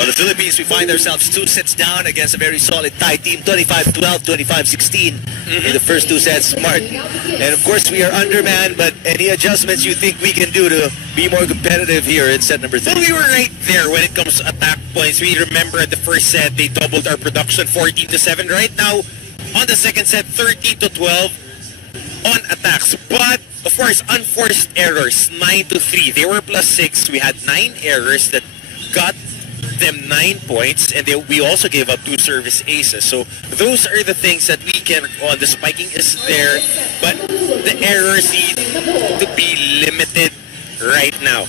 Well, the Philippines, we find ourselves 2 sets down against a very solid Thai team, 25-12, 25-16 in the first 2 sets. Smart. And of course, we are undermanned, but any adjustments you think we can do to be more competitive here in set number 3? Well, we were right there when it comes to attack points. We remember at the first set, they doubled our production 14-7. Right now, on the second set, 13-12 on attacks. But, of course, unforced errors, 9-3. They were +6. We had 9 errors that got them 9 points, and we also gave up 2 service aces. So those are the things that we can on. The spiking is there, but the errors need to be limited right now.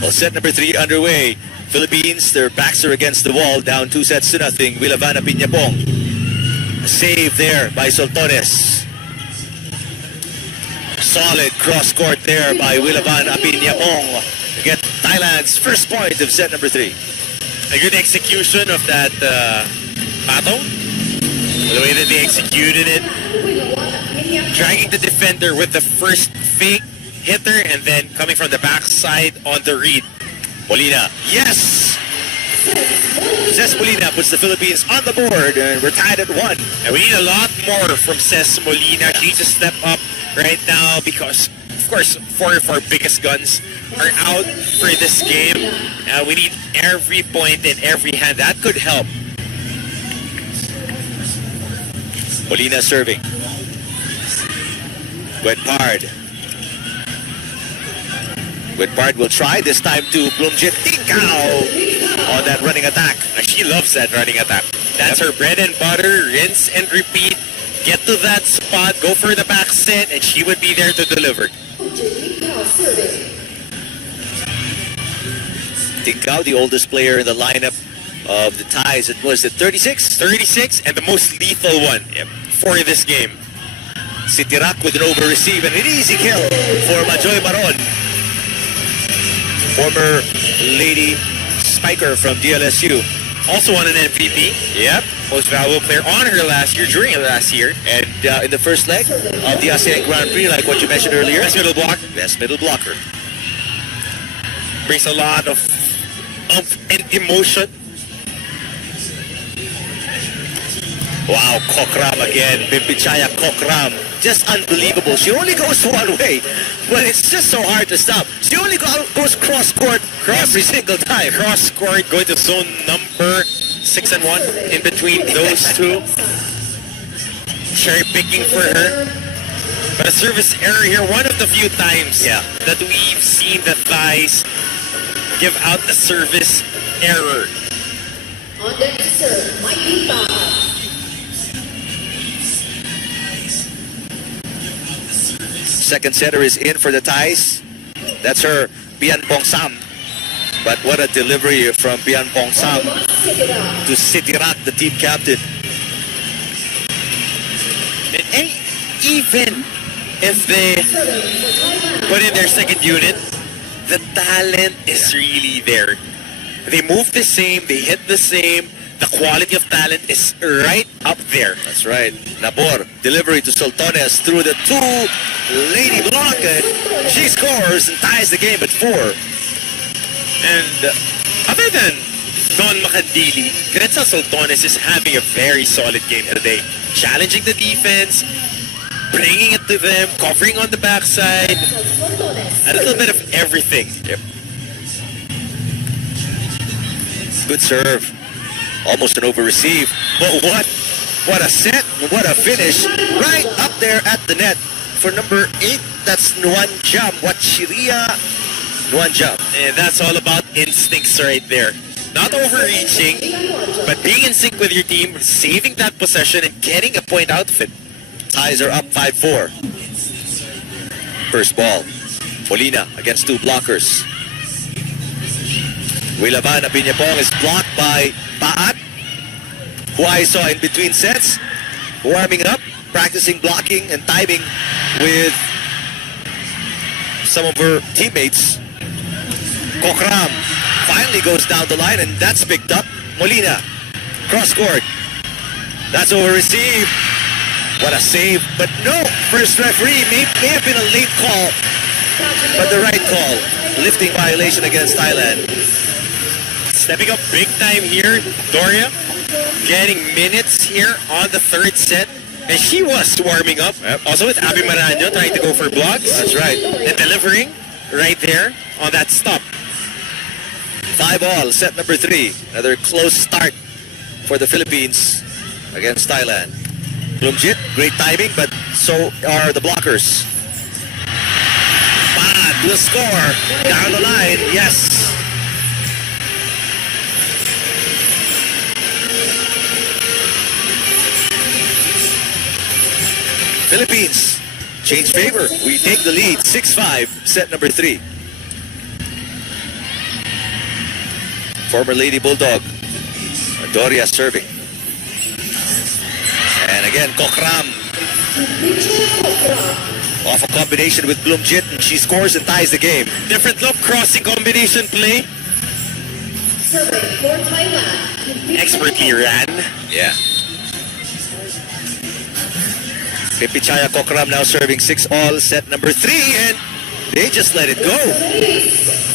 Well, set number 3 underway. Philippines, their backs are against the wall, down 2-0. Willavana Piñapong. A save there by Soltones. Solid cross court there by Willavana Piñapong. Get Thailand's first point of set number 3. A good execution of that pato. The way that they executed it. Dragging the defender with the first fake hitter and then coming from the backside on the read. Molina. Yes! Cesc Molina puts the Philippines on the board, and we're tied at 1. And we need a lot more from Cesc Molina. She needs to step up right now because, of course, 4 of our biggest guns are out for this game. We need every point and every hand. That could help. Molina serving. Guedpard. Guedpard will try this time to Plumjit Tinkao on that running attack. She loves that running attack. That's her bread and butter. Rinse and repeat. Get to that spot, go for the back set, and she would be there to deliver. Tinkao, the oldest player in the lineup of the Thais. It was at 36? 36, and the most lethal one for this game. Sitirak with an over-receive and an easy kill for Majoy Maron. Former lady spiker from DLSU. Also won an MVP. Yep. Most valuable player on her last year, during her last year. And in the first leg of the ASEAN Grand Prix, like what you mentioned earlier. Best middle blocker. Best middle blocker. Brings a lot of and emotion. Wow, Kokram again. Bimpichaya Kokram. Just unbelievable. She only goes one way, but it's just so hard to stop. She only goes cross-court every single time. Cross-court, going to zone number 6 and 1 in between those two. Cherry picking for her. But a service error here. One of the few times that we've seen the Thais give out a service error. On the serve, Mikey Bob. Second setter is in for the Thais. That's her, Pian Pong Sam. But what a delivery from Pian Pong Sam to Sitirak, the team captain. And even if they put in their second unit, the talent is really there. They move the same, they hit the same. The quality of talent is right up there. That's right. Nabor, delivery to Soltones through the 2-lady block, and she scores and ties the game at 4. And other than Don Macandili, Gretza Soltones is having a very solid game today. Challenging the defense, bringing it to them, covering on the backside, a little bit of everything. Yep. Good serve. Almost an over-receive. But what a set, what a finish. Right up there at the net. For number 8, that's Nwanjam. Wachiria Nwanjam. And that's all about instincts right there. Not overreaching, but being in sync with your team, saving that possession, and getting a point out of it. Thais are up 5-4. First ball. Molina against 2 blockers. Willavana Piñapong is blocked by Paat, who I saw in between sets, warming up, practicing blocking and timing with some of her teammates. Kokram finally goes down the line, and that's picked up. Molina, cross court. That's over receive. What a save, but no, first referee may have been a late call, but the right call. Lifting violation against Thailand. stepping up big time here. Doria getting minutes here on the third set. And she was warming up. Also with Abby Maraño trying to go for blocks. That's right. And delivering right there on that stop. 5-all, set number 3. Another close start for the Philippines against Thailand. Bloomjit, great timing, but so are the blockers. Bad will score. Down the line, yes. Philippines change favor. We take the lead, 6-5, set number 3. Former Lady Bulldog, Doria serving. And again, Kokram off a combination with Bloomjit, and she scores and ties the game. Different look, crossing combination play. Serving for Thailand. Expertly ran. Yeah. Pipichaya Kokram now serving 6-all, set number 3, and they just let it go.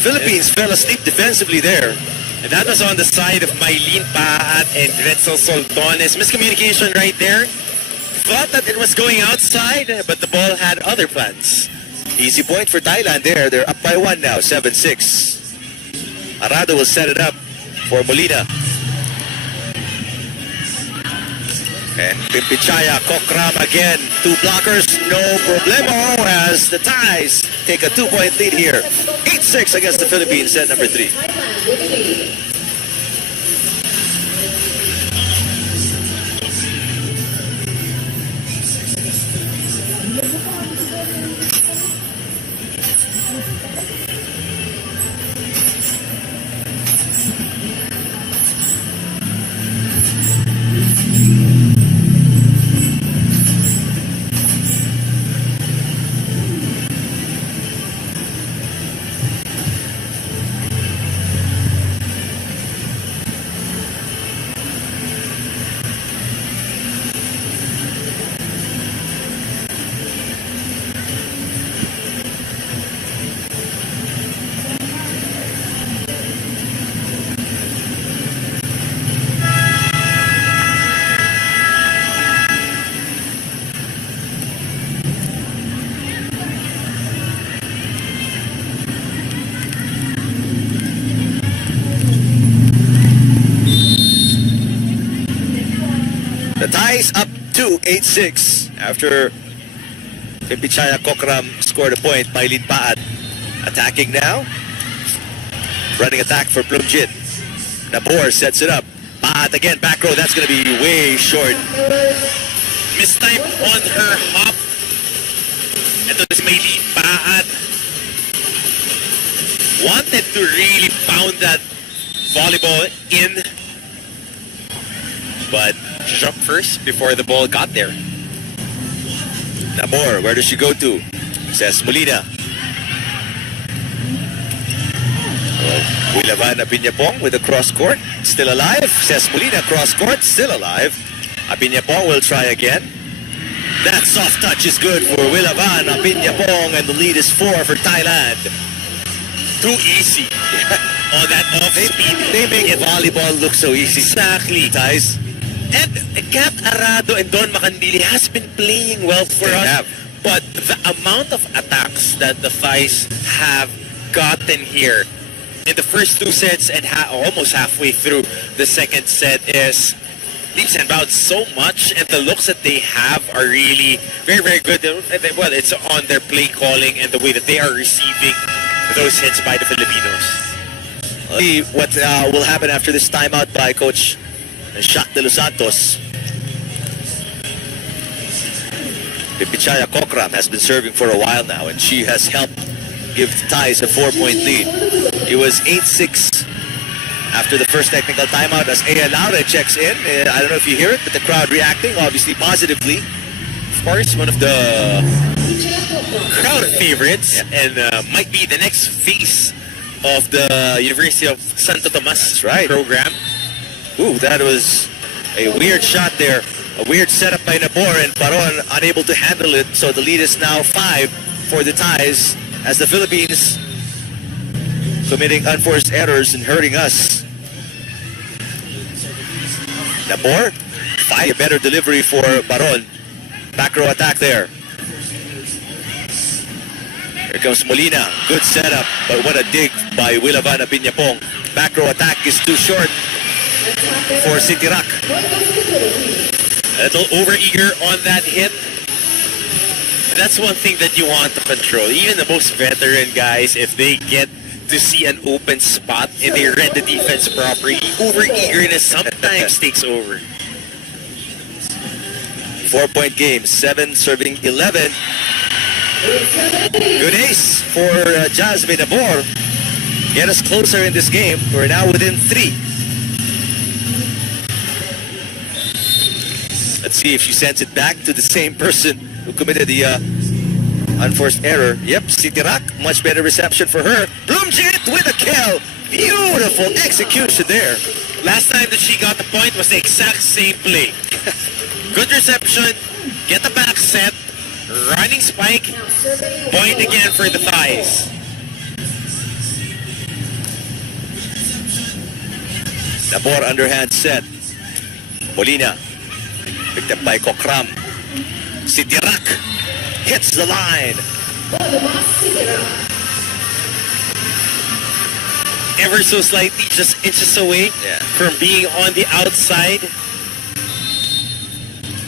Philippines fell asleep defensively there. And that was on the side of Maylene Paat and Gretzel Soltones. Miscommunication right there. Thought that it was going outside, but the ball had other plans. Easy point for Thailand there. They're up by 1 now, 7-6. Arado will set it up for Molina. And Pimpichaya, Kokram again. 2 blockers, no problemo as the Thais take a 2-point lead here. 8-6 against the Philippines, set number 3. Thailand with the lead. The Thais up to 8-6 after Pimpichaya Kokram scored a point. Maylene Paat attacking now. Running attack for Bloomjit. Nabor sets it up. Paat again, back row. That's going to be way short. Mistype on her hop. Ito si Maylene Paat. Wanted to really pound that volleyball in. But she dropped first before the ball got there. Nabor, where does she go to? Says Molina. Wilavan Apiñapong with a cross court. Still alive. Says Molina, cross court. Still alive. Apiñapong will try again. That soft touch is good for Wilavan Apiñapong, and the lead is 4 for Thailand. Too easy. On that off-speed. They make volleyball look so easy. Exactly. Thais. And Kat Arado and Don Macandili has been playing well for They us. have. But the amount of attacks that the Thais have gotten here in the first 2 sets and almost halfway through the second set is leaps and bounds so much, and the looks that they have are really very, very good. Well, it's on their play calling and the way that they are receiving those hits by the Filipinos. See what will happen after this timeout by Coach Shaq de Los Santos. Pipichaya Kokram has been serving for a while now, and she has helped give the Thais a 4-point lead. It was 8-6 after the first technical timeout as Ea Laura checks in. I don't know if you hear it, but the crowd reacting obviously positively. Of course, one of the crowd favorites, and might be the next face of the University of Santo Tomas program. Ooh, that was a weird shot there. A weird setup by Nabor, and Paron unable to handle it. So the lead is now 5 for the Thais as the Philippines committing unforced errors and hurting us. Nabor, find a better delivery for Baron. Back row attack there. Here comes Molina. Good setup, but what a dig by Willavana Piñapong. Back row attack is too short for Sitirak. A little over-eager on that hit. That's one thing that you want to control. Even the most veteran guys, if they get to see an open spot and they read the defense properly, over-eagerness sometimes takes over. 4-point game, 7 serving 11. Good ace for Jasmine Nabor. Get us closer in this game. We're now within 3. Let's see if she sends it back to the same person who committed the unforced error. Yep, Sitirak, much better reception for her. Bloomjit with a kill. Beautiful execution there. Last time that she got the point was the exact same play. Good reception, get the back set, running spike, point again for the thighs. Nabor underhand set. Molina. Picked up by Kokram. Sitirak hits the line. Ever so slightly, just inches away from being on the outside.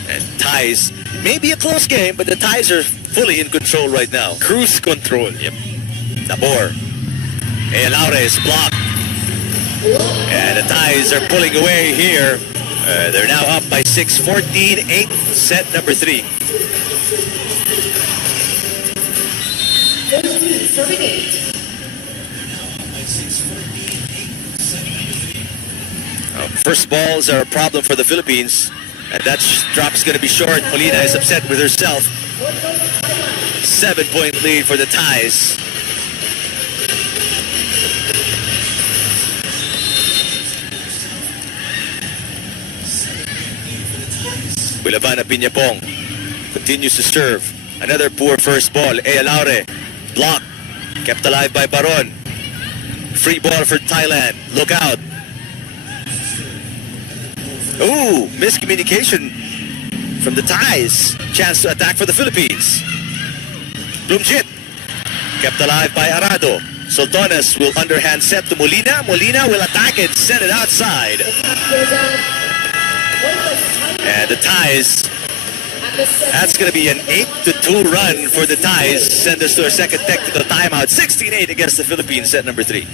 And ties. Maybe a close game, but the ties are fully in control right now. Cruise control. Yep. Nabor. Laura is blocked. And the ties are pulling away here. They're now up by 6, 14-8, set number 3. First balls are a problem for the Philippines. And that drop's going to be short. Molina is upset with herself. 7-point lead for the ties. Willavana Piñapong continues to serve. Another poor first ball. Laure, block. Kept alive by Baron. Free ball for Thailand. Look out. Ooh, miscommunication from the ties. Chance to attack for the Philippines. Bloomjit. Kept alive by Arado. Soltones will underhand set to Molina. Molina will attack and send it outside. And the ties, that's going to be an 8-2 run for the ties. Send us to our second technical timeout. 16-8 against the Philippines, set number 3.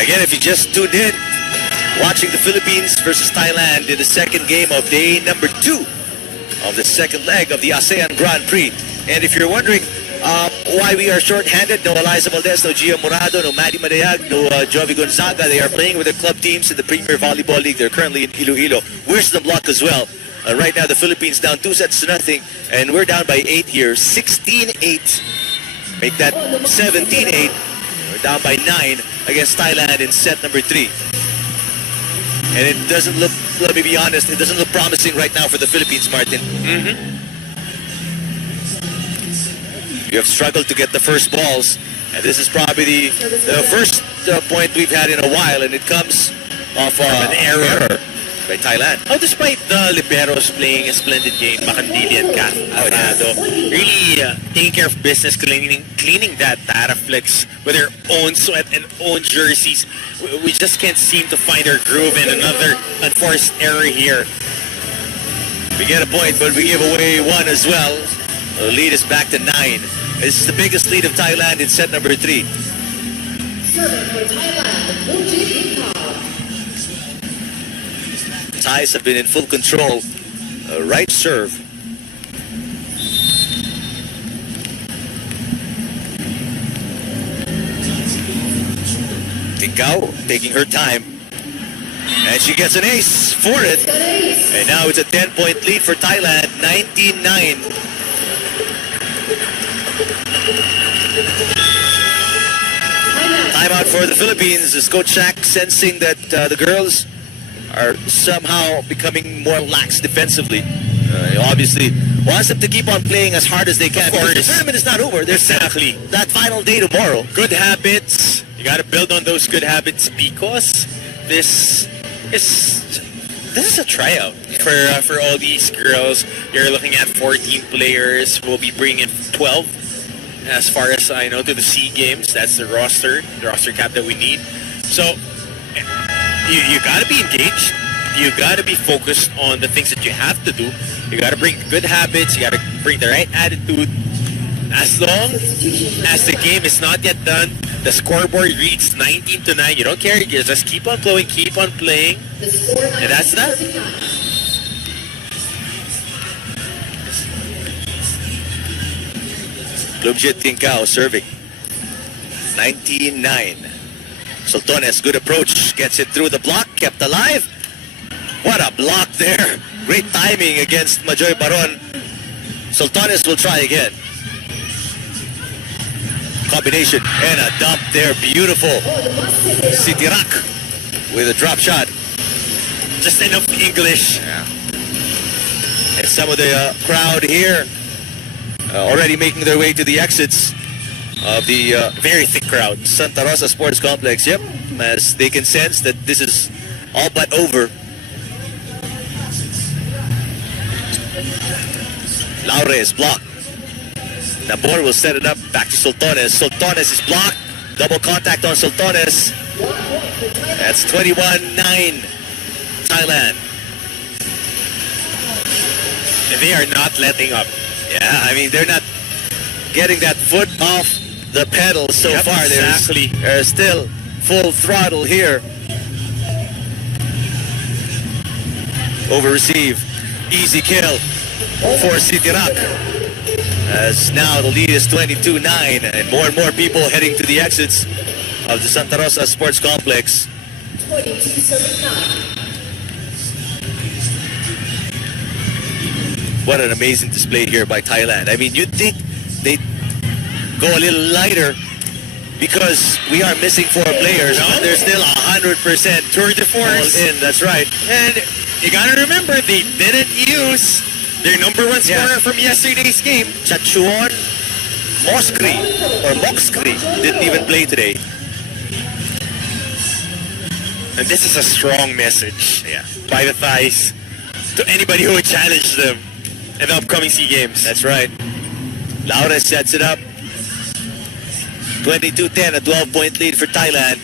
Again, if you just tuned in, watching the Philippines versus Thailand in the second game of day number 2 of the second leg of the ASEAN Grand Prix. And if you're wondering why we are short-handed, no Eliza Valdez, no Gio Morado, no Matty Madayag, no Jovi Gonzaga. They are playing with their club teams in the Premier Volleyball League. They're currently in Iloilo. We're the block as well. Right now, the Philippines down 2-0, and we're down by 8 here, 16-8. Make that 17-8. We're down by 9 against Thailand in set number 3. And it doesn't look, let me be honest, it doesn't look promising right now for the Philippines, Martin. You have struggled to get the first balls, and this is probably the first point we've had in a while, and it comes off an error by Thailand. Oh, despite the liberos playing a splendid game, Makandili and Kath Arado, really taking care of business, cleaning that Taraflex with their own sweat and own jerseys. We just can't seem to find our groove, and another unforced error here. We get a point, but we give away one as well. The lead is back to 9. This is the biggest lead of Thailand in set number 3. Thais have been in full control A right serve. Tincao taking her time. And she gets an ace for it. And now it's a 10-point lead for Thailand, 99. Timeout for the Philippines as Coach Shaq sensing that the girls are somehow becoming more lax defensively. Obviously wants them to keep on playing as hard as they can. Of course. The tournament is not over. There's Exactly. that final day tomorrow. Good habits. You got to build on those good habits because this is a tryout for all these girls. You're looking at 14 players. We'll be bringing 12. As far as I know, to the SEA Games. That's the roster cap that we need. So you got to be engaged. You got to be focused on the things that you have to do. You got to bring good habits. You got to bring the right attitude. As long as the game is not yet done, the scoreboard reads 19-9. You don't care. You just keep on going, keep on playing, and that's that. Lumjit Tincao serving. 99. Soltones, good approach. Gets it through the block. Kept alive. What a block there. Great timing against Majoy Baron. Soltones will try again. Combination and a dump there. Beautiful. Sitirak with a drop shot. Just enough English. Yeah. And some of the crowd here already making their way to the exits of the Very thick crowd. Santa Rosa Sports Complex. Yep, as they can sense that this is all but over. Laure is blocked. Nabor will set it up back to Soltones. Soltones is blocked. Double contact on Soltones. That's 21-9 Thailand. They are not letting up. Yeah, I mean, they're not getting that foot off the pedal so Yep, far. exactly. They're still full throttle here. Over receive. Easy kill for Sitirak. As now the lead is 22-9 and more people heading to the exits of the Santa Rosa Sports Complex. 22-9. What an amazing display here by Thailand. I mean, you'd think they'd go a little lighter because we are missing 4 players, No. but they're still 100% Tour de all force. in. That's right. And you gotta remember, they didn't use their number one scorer from yesterday's game. Chachuan Moskri didn't even play today. And this is a strong message Yeah, by the Thais to anybody who would challenge them in the upcoming SEA Games. that's right. Laura sets it up. 22-10, a 12-point lead for Thailand.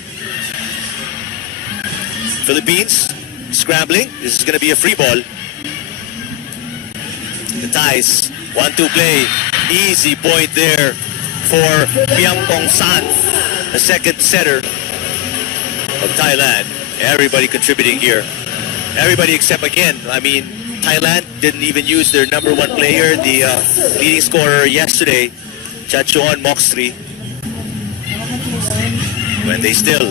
Philippines scrambling. This is going to be a free ball. The Thais, 1-2 play. Easy point there for Piampong San, the second setter of Thailand. Everybody contributing here. Everybody except, again, I mean, Thailand didn't even use their number one player, the leading scorer yesterday, Chachuan Moksri, when they still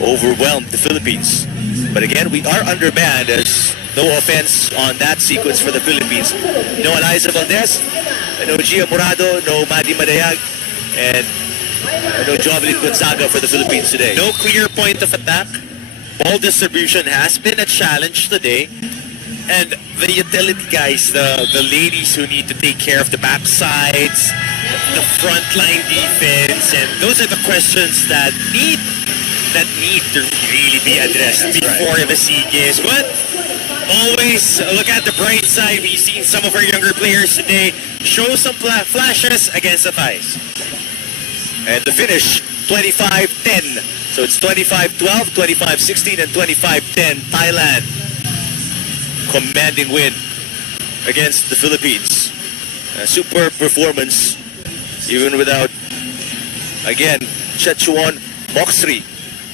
overwhelmed the Philippines. But again, we are undermanned, as no offense on that sequence for the Philippines. No Eliza Valdez, no Gia Morado, no Madi Madayag, and no Jovelyn Gonzaga for the Philippines today. No clear point of attack. Ball distribution has been a challenge today. And the utility guys, the ladies who need to take care of the backsides, the frontline defense, and those are the questions that need to really be addressed before the SEA Games. But always look at the bright side. We've seen some of our younger players today show some flashes against the Thais. And the finish, 25-10. So it's 25-12, 25-16, and 25-10. Thailand commanding win against the Philippines. A superb performance, even without, again, Chachuan Moksri